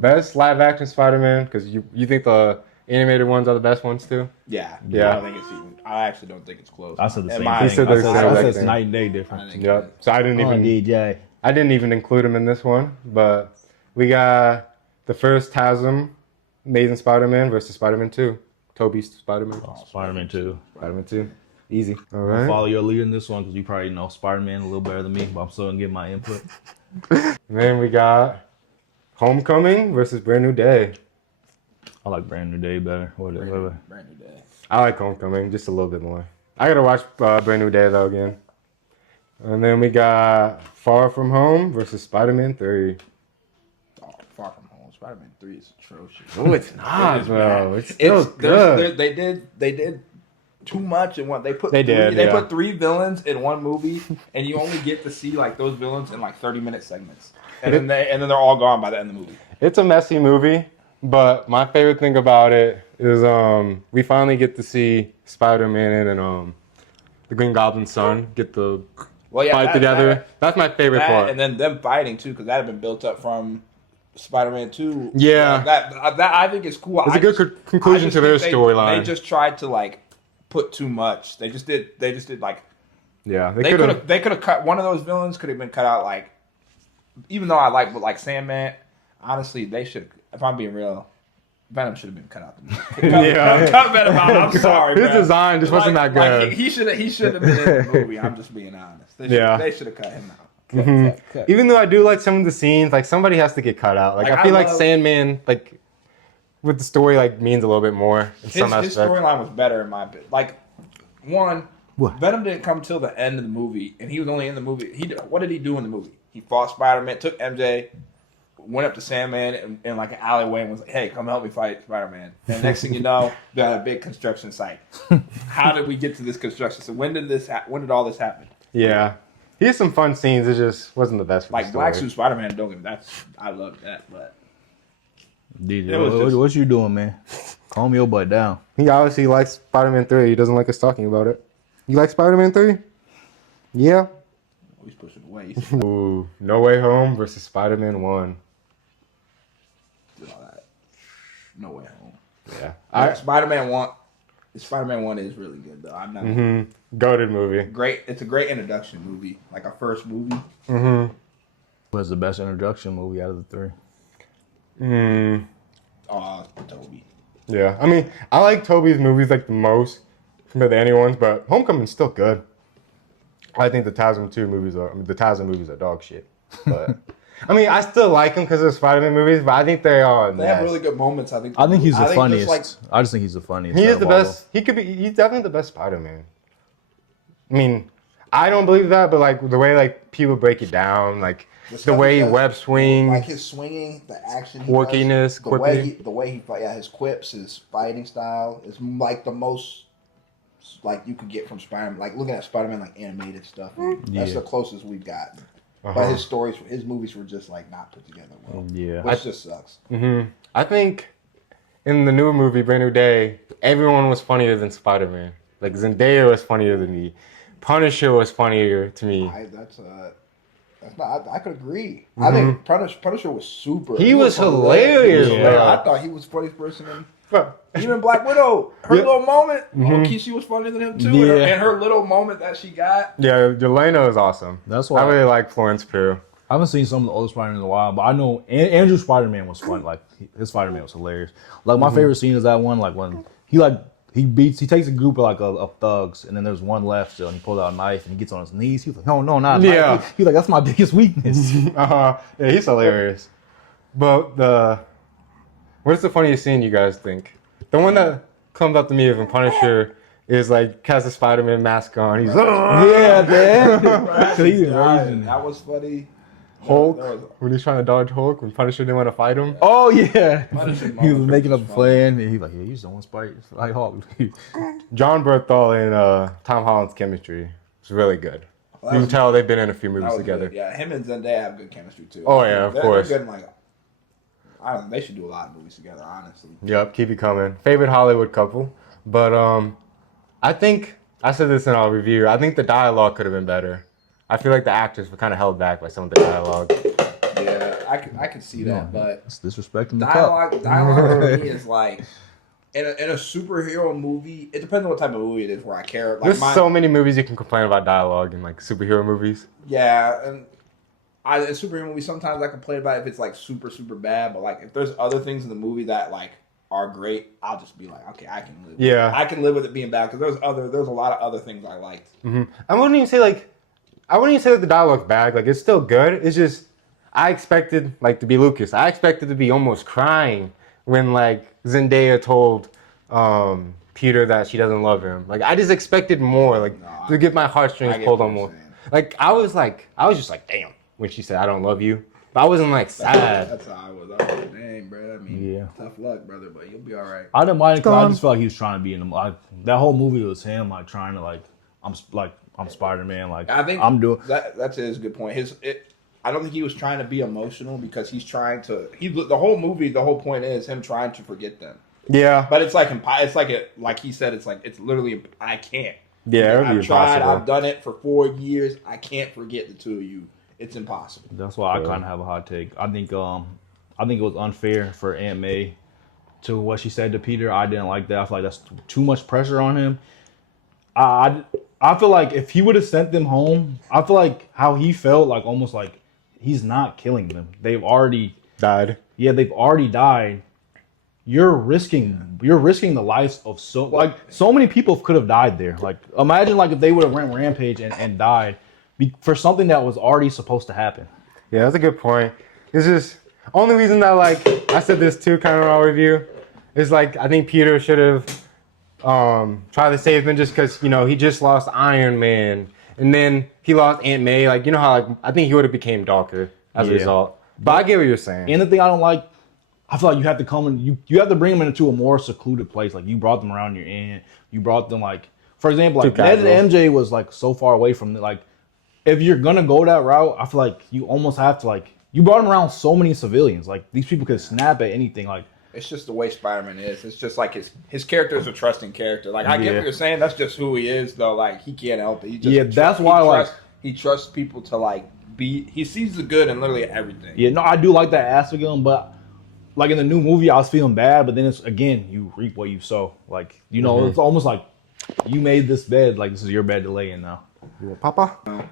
Best live action Spider-Man, because you think the animated ones are the best ones too? Yeah. Yeah. I actually don't think it's close. I said the same my- thing. He said I the said, same I said thing. it's night and day I difference. think Yep. So I didn't even DJ. I didn't even include him in this one, but we got the first TASM, Amazing Spider-Man versus Spider-Man 2. Tobey's Spider-Man. Spider-Man 2. Spider-Man 2. Easy. All I'll right. follow your lead in this one because you probably know Spider-Man a little better than me, but I'm still going to give my input. And then we got Homecoming versus Brand New Day. I like Brand New Day better. Whatever. Brand new day. I like Homecoming just a little bit more. I gotta watch Brand New Day though again. And then we got Far From Home versus Spider-Man 3. Oh, Far From Home. Spider-Man 3 is atrocious. Oh, it's not, bro. It's It's still good. They did too much in what they put. They did, They yeah. put 3 villains in one movie, and you only get to see like those villains in like 30-minute segments, and then they're all gone by the end of the movie. It's a messy movie, but my favorite thing about it is we finally get to see Spider-Man and the Green Goblin's son get the fight together. That's my favorite part. And then them fighting too, because that had been built up from Spider-Man 2. Yeah. That I think is cool. It's a good conclusion to their storyline. They just tried to like put too much. They just did like Yeah, they could have cut one of those villains. Could have been cut out. Like, even though I like Sandman, honestly, they should. If I'm being real, Venom should have been cut out. Cut Venom out. I'm sorry. His design just wasn't that good. Like, he should have been in the movie. I'm just being honest. They should have cut him out. Cut. Even though I do like some of the scenes, like somebody has to get cut out. Like I feel like Sandman, like with the story, like means a little bit more in some aspects. His storyline was better in my opinion. Like, one, What? Venom didn't come till the end of the movie, and he was only in the movie. What did he do in the movie? He fought Spider-Man, took MJ, went up to Sandman in like an alleyway and was like, "Hey, come help me fight Spider-Man." And next thing you know, they're at a big construction site. How did we get to this construction? So when did all this happen? Yeah, he has some fun scenes. It just wasn't the best. For Like the story. Black Suit Spider-Man, don't get me. I love that, but DJ, It was just- what you doing, man? Calm your butt down. He obviously likes Spider-Man 3. He doesn't like us talking about it. You like Spider-Man 3? Yeah. he's pushing away. Ooh, No Way Home versus Spider-Man 1. Did all that. No Way Home. Yeah. Spider-Man 1 is really good though. I'm not Goated movie. great. It's a great introduction movie, like a first movie. What's the best introduction movie out of the 3? Toby. Yeah. I mean, I like Tobey's movies like the most compared to anyone's, but Homecoming's still good. I think the TASM movies are dog shit. But I mean, I still like them because they're Spider-Man movies, but I think they are. They have really good moments. I think he's the funniest. Just I just think he's the funniest. He is out the of all best. He's definitely the best Spider-Man. I mean, I don't believe that, but like the way like people break it down, like the way he web swings, like his swinging, the action, quirkiness, the way he fight, his quips, his fighting style is like the most like you could get from Spider-Man. Like looking at Spider-Man like animated stuff, that's the closest we've gotten. But his movies were just like not put together well. Yeah. Which just sucks. I think in the new movie, Brand New Day, everyone was funnier than Spider-Man. Like Zendaya was funnier than me. Punisher was funnier to me. I could agree. I think Punisher was super. He was hilarious, Yeah. bro. I thought he was the funniest person in. Bro, Even Black Widow, her little moment. She was funnier than him too. Yeah. And her little moment that she got. yeah, Yelena is awesome. That's why I really like Florence Pugh. I haven't seen some of the older Spider-Man in a while, but I know Andrew Spider-Man was fun. Like his Spider-Man was hilarious. Like my favorite scene is that one, like when he takes a group of thugs, and then there's one left still, and he pulls out a knife and he gets on his knees. He's like, no, not a knife. He's like, that's my biggest weakness. Yeah, he's hilarious. But what's the funniest scene you guys think? The one that comes up to me is when Punisher is like has a Spider-Man mask on. He's yeah, man. That was funny. Hulk when he's trying to dodge Hulk when Punisher didn't want to fight him. Oh yeah, Punisher he was moment making was up a plan, and he's like, yeah, you just don't want to fight like Hulk. John Berthal and Tom Holland's chemistry is really good. You can tell they've been in a few movies together. Good. Yeah, him and Zendaya have good chemistry too. Oh yeah, of course. They're good in, like, I don't know, they should do a lot of movies together, honestly. Yep, keep it coming. Favorite Hollywood couple, but I think I said this in our review. I think the dialogue could have been better. I feel like the actors were kind of held back by some of the dialogue. Yeah, I can see that, but It's disrespecting the cup. dialogue for me is like in a superhero movie. It depends on what type of movie it is. Where I care. Like There's so many movies you can complain about dialogue in like superhero movies. Yeah, and in superhero movies sometimes I complain about it if it's like super bad. But like if there's other things in the movie that like are great, I'll just be like, okay, I can live. Yeah, I can live with it being bad because there's a lot of other things I liked. I wouldn't even say that the dialogue's bad. Like it's still good. It's just I expected like to be Lucas. I expected to be almost crying when like Zendaya told Peter that she doesn't love him. Like I just expected more. Like to get my heartstrings pulled on more. Like I was just like damn when she said I don't love you. But I wasn't like sad. That's how I was. I was like, dang, bro. I mean, tough luck, brother, but you'll be all right. I didn't mind because I just felt like he was trying to be in the. Like, that whole movie was him like trying to like I'm Spider-Man. Like I think I'm doing. That's a good point. I don't think he was trying to be emotional because he's trying to. The whole movie, the whole point is him trying to forget them. Yeah, but it's like like he said, it's literally I can't. Yeah, I've tried. I've done it for 4 years. I can't forget the two of you. It's impossible. That's why I kind of have a hot take. I think it was unfair for Aunt May to what she said to Peter. I didn't like that. I feel like that's too much pressure on him. I feel like if he would have sent them home, I feel like how he felt like almost like he's not killing them. They've already died. Yeah, they've already died. You're risking the lives of so many people could have died there. Like imagine like if they would have went rampage and died for something that was already supposed to happen. Yeah, that's a good point. It's just only reason that like I said this too, kind of in our review, is like I think Peter should have tried to save him just because he just lost Iron Man and then he lost Aunt May. Like how like I think he would have became darker as a result. But I get what you're saying. And the thing I don't like, I feel like you have to come and you have to bring them into a more secluded place. Like you brought them around your aunt. You brought them like, for example, like Ned and MJ was like so far away from the, like. If you're gonna go that route, I feel like you almost have to like you brought him around so many civilians. Like these people could snap at anything. Like it's just the way Spider-Man is. It's just like his character is a trusting character. Like I get what you're saying. That's just who he is, though. Like he can't help it. He just that's why he trusts people to like be. He sees the good in literally everything. Yeah, no, I do like that aspect of him, but like in the new movie, I was feeling bad. But then it's again, you reap what you sow. Like it's almost like you made this bed. Like this is your bed to lay in now. Papa.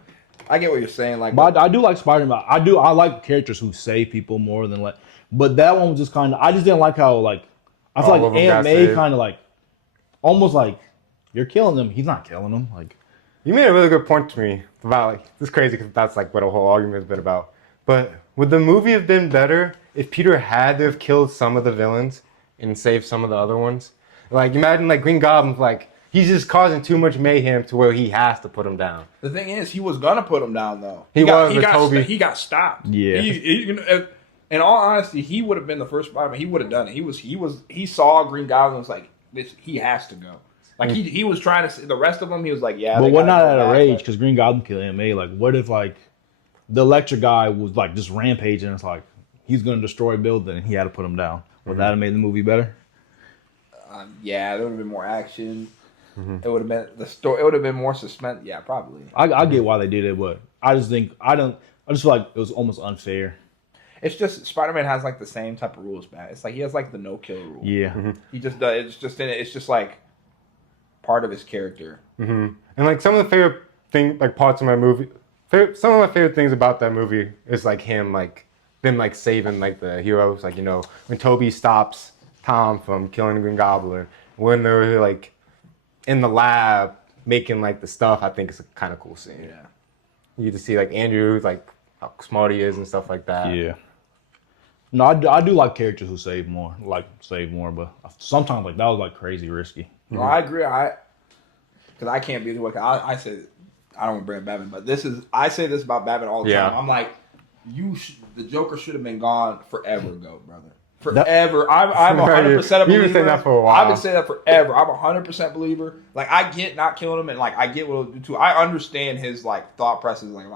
I get what you're saying, like, but I do like Spider-Man. I like characters who save people more than like. But that one was just kind of. I just didn't like how like. I feel like Aunt May kind of like, almost like, you're killing them. He's not killing them. Like, you made a really good point to me about like it's crazy because that's like what a whole argument has been about. But would the movie have been better if Peter had to have killed some of the villains and saved some of the other ones? Like imagine like Green Goblin's like. He's just causing too much mayhem to where he has to put him down. The thing is, he was gonna put him down though. He got stopped. Yeah. In all honesty, he would have been the first Spider-Man. He would have done it. He saw Green Goblin and was like, he has to go. Like he was trying to. The rest of them, he was like, yeah. But what not at a rage because Green Goblin killed Aunt May. Like, what if like the Electric guy was like just rampaging? It's like he's gonna destroy a building and he had to put him down. Would that have made the movie better? Yeah, there would have been more action. It would have been the story. It would have been more suspense. Yeah, probably. I get why they did it, but I just think I just feel like it was almost unfair. It's just Spider-Man has like the same type of rules, man. It's like he has like the no kill rule. Yeah, he just does. It's just in it. It's just like part of his character. And like some of the favorite thing, like parts of my movie, some of my favorite things about that movie is like him, like them, like saving like the heroes. Like when Toby stops Tom from killing the Green Goblin, when they're like. In the lab making like the stuff, I think it's a kind of cool scene. Yeah, you get to see like Andrew, like how smart he is and stuff like that. Yeah. No, I do like characters who save more, but sometimes like that was like crazy risky. No, I agree. Because I can't be the way. I say I don't want to bring up Batman, but I say this about Batman all the time. I'm like, the Joker should have been gone forever ago, brother. Forever. I'm 100% a believer. You've been saying that for a while. I've been saying that forever. I'm 100% believer. Like, I get not killing him, and like I get what it'll do too. I understand his like thought process. Like,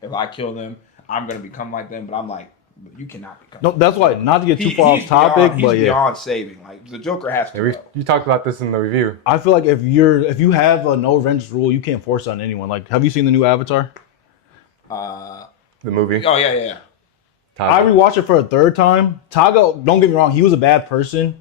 if I kill them, I'm gonna become like them. But I'm like, you cannot become. No, that's why. Not to get too far off topic, but he's beyond saving. Like the Joker has to go. You talked about this in the review. I feel like if you have a no revenge rule, you can't force it on anyone. Like, have you seen the new Avatar? The movie. Oh yeah. Taga. I rewatched it for a third time. Taga, don't get me wrong, he was a bad person.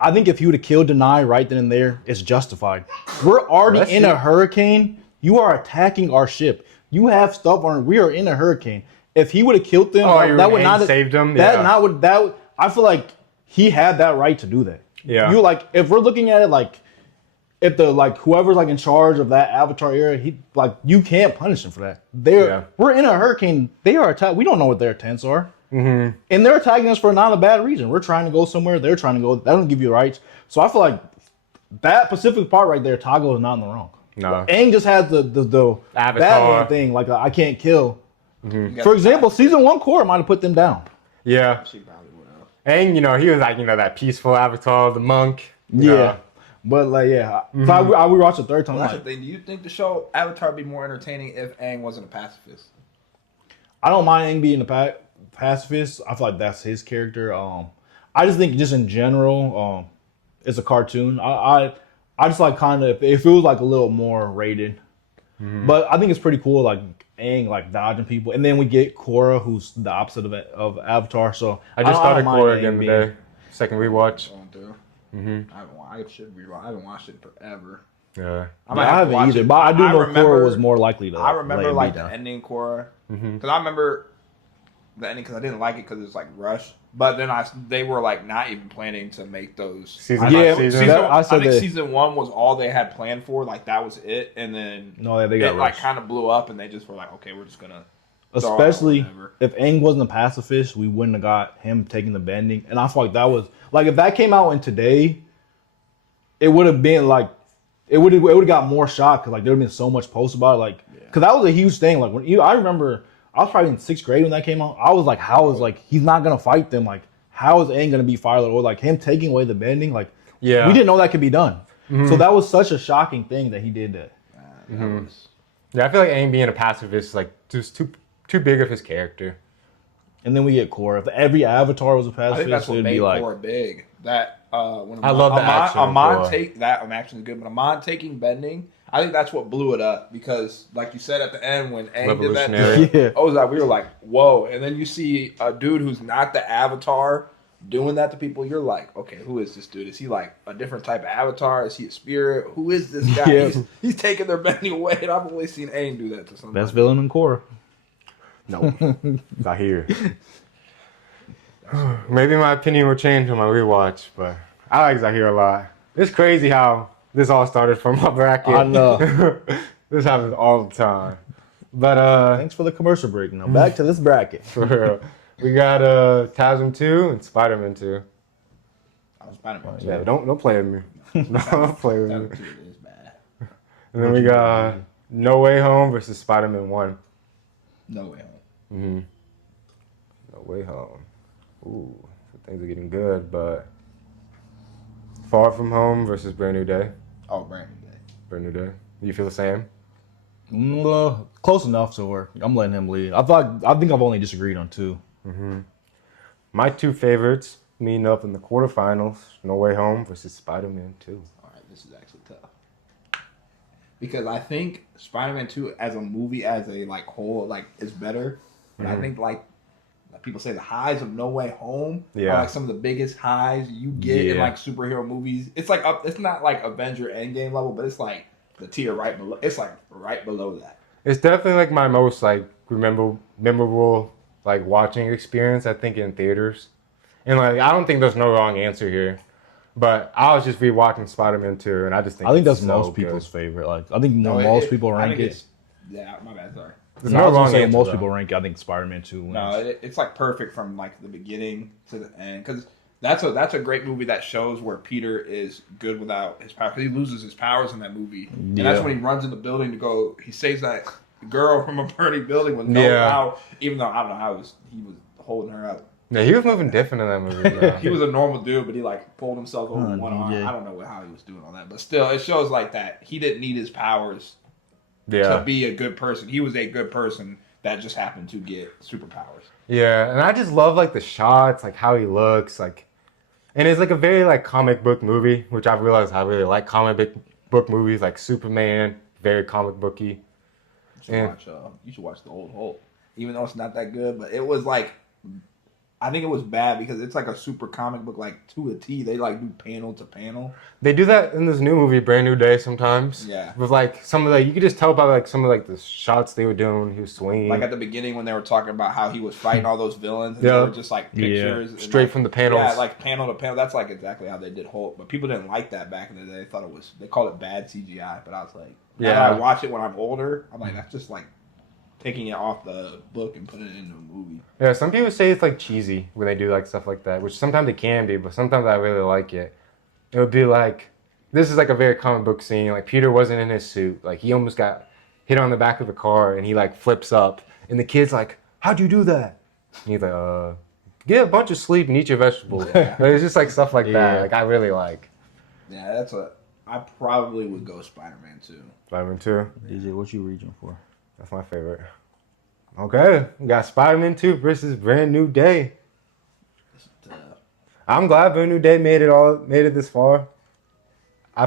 I think if he would have killed Denai right then and there, it's justified. We're already in a hurricane. You are attacking our ship. You have stuff on. We are in a hurricane. If he would have killed them, that would not have saved him. That Yeah. not would that. I feel like he had that right to do that. Yeah. You like if we're looking at it like if the like whoever's like in charge of that Avatar era, he like you can't punish him for that. We're in a hurricane. They are attacked. We don't know what their intents are. Mm-hmm. And they're attacking us for not a bad reason. We're trying to go somewhere. They're trying to go. That doesn't give you rights. So I feel like that Pacific part right there, Tago is not in the wrong. No. Aang just has the Avatar Batman thing. Like I can't kill. Mm-hmm. For example, season 1 core might have put them down. Yeah. She probably would have. And he was like that peaceful Avatar, the monk. Yeah. But like Mm-hmm. so I rewatched the third time. Well, that's the thing. Do you think the show Avatar would be more entertaining if Aang wasn't a pacifist? I don't mind Aang being a pacifist. I feel like that's his character. I just think just in general, it's a cartoon. I just like kind of if it was like a little more rated. Mm-hmm. But I think it's pretty cool, like Aang like dodging people, and then we get Korra, who's the opposite of Avatar. So I just started Korra again being... today. Second rewatch. Mm-hmm. I haven't watched it forever. Yeah. I haven't either, but I do know Korra was more likely to. I remember like the ending Korra because I remember the ending because I didn't like it because it was like rushed. But then they were like not even planning to make those. I think season 1 was all they had planned for. Like that was it, and then they got like kind of blew up, and they just were like, okay, we're just gonna. Especially if Aang wasn't a pacifist, we wouldn't have got him taking the bending. And I feel like that was like if that came out in today, it would have been like it would have got more shock because like there would have been so much post about it, like because that was a huge thing. Like when I remember. I was probably in 6th grade when that came out. I was like, how is like he's not gonna fight them? Like, how is Aang gonna be Fire Lord? Or like him taking away the bending? Like, we didn't know that could be done. Mm-hmm. So that was such a shocking thing that he did that. Yeah, I feel like Aang being a pacifist is like just too big of his character. And then we get Korra. If every Avatar was a pacifist, I think that's what it'd made be like Korra big. That when I love the action. Amon action is good, but Amon taking bending. I think that's what blew it up because, like you said at the end, when Aang did that, we were like, whoa. And then you see a dude who's not the Avatar doing that to people. You're like, okay, who is this dude? Is he like a different type of Avatar? Is he a spirit? Who is this guy? Yeah. He's taking their bending away, and I've only seen Aang do that to somebody. Best villain in Korra. No, not here. Maybe my opinion will change on my rewatch, but I like Zahir a lot. It's crazy how this all started from my bracket. I know. This happens all the time. But thanks for the commercial break. Now back to this bracket. For real. We got TASM 2 and Spiderman 2. Spider-Man 2. Yeah, don't play with me. Don't play with me. 2 is bad. And then we got No Way Home versus Spider-Man 1. No Way Home. Mm-hmm. No Way Home. Ooh, things are getting good, but Far From Home versus Brand New Day. Oh, Brand New Day. Brand New Day. You feel the same? Close enough to where I'm letting him lead. I think I've only disagreed on 2. Mm-hmm. My 2 favorites meeting up in the quarterfinals: No Way Home versus Spider-Man 2. All right, this is actually tough because I think Spider-Man 2 as a movie, as a like whole, like is better. But I think like people say the highs of No Way Home are like some of the biggest highs you get in like superhero movies. It's like it's not like Avenger Endgame level, but it's like the tier right below. It's like right below that. It's definitely like my most like memorable like watching experience. I think in theaters, and like I don't think there's no wrong answer here, but I was just rewatching Spider-Man 2, and I think that's so most people's favorite. Like I think most people rank it. Yeah, my bad. Sorry. There's no wrong answer. Most people rank it. I think Spider-Man 2 wins. No, it's like perfect from like the beginning to the end because that's a great movie that shows where Peter is good without his power because he loses his powers in that movie, and that's when he runs in the building to go. He saves that girl from a burning building with no power, even though I don't know how he was holding her up. Yeah, he was moving different in that movie. Bro. He was a normal dude, but he like pulled himself over one arm. I don't know how he was doing all that, but still, it shows like that he didn't need his powers to be a good person. He was a good person that just happened to get superpowers. Yeah, and I just love like the shots, like how he looks, like, and it's like a very like comic book movie, which I've realized I really like comic book movies, like Superman, very comic booky. You should watch the old Hulk, even though it's not that good, but it was like I think it was bad because it's like a super comic book, like to a T. They like do panel to panel. They do that in this new movie, Brand New Day, sometimes. Yeah. With like some of you could just tell by like some of like the shots they were doing when he was swinging. Like at the beginning when they were talking about how he was fighting all those villains, and Yeah. they were just like pictures, and, straight like, from the panels. Yeah, like panel to panel. That's like exactly how they did Hulk. But people didn't like that back in the day. They thought they called it bad CGI. But I was like, now that I watch it when I'm older, I'm like, that's just like taking it off the book and putting it into a movie. Yeah, some people say it's like cheesy when they do like stuff like that, which sometimes it can be, but sometimes I really like it. It would be like, this is like a very comic book scene. Like Peter wasn't in his suit. Like he almost got hit on the back of the car and he like flips up. And the kid's like, how'd you do that? And he's like, get a bunch of sleep and eat your vegetables. Like, it's just like stuff like that. Like I really like. Yeah, that's what I probably would go Spider-Man 2. Spider-Man 2. DJ, what you reaching for? That's my favorite. Okay, we got Spider-Man 2 versus Brand New Day. I'm glad Brand New Day made it this far. I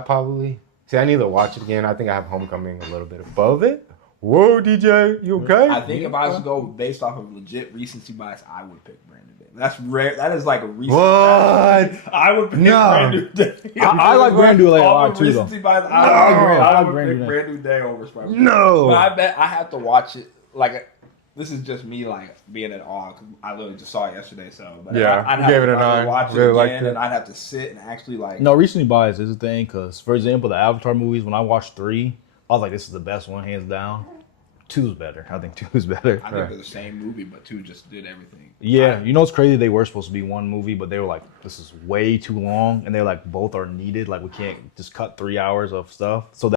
need to watch it again. I think I have Homecoming a little bit above it. Whoa, DJ, you okay? I think if I was to go based off of legit recency bias, I would pick Brand New Day. That's rare. That is like a recency bias. I would pick Brand New Day. I like Brand New Day a lot too, though. Recency bias, I would like pick Brand New Day over Spider-Man. No. But I bet I have to watch it. Like, this is just me like being in awe because I literally just saw it yesterday. So, but Yeah, I'd you have gave it to a 9. watch it Really liked again, it. and I'd have to sit and actually like. No, recently bias is a thing because, for example, the Avatar movies, when I watched 3, I was like, this is the best one, hands down. 2 is better. I think 2 is better. I think they're the same movie, but 2 just did everything. Yeah, you know what's crazy? They were supposed to be one movie, but they were like, this is way too long. And they're like, both are needed. Like, we can't just cut 3 hours of stuff. So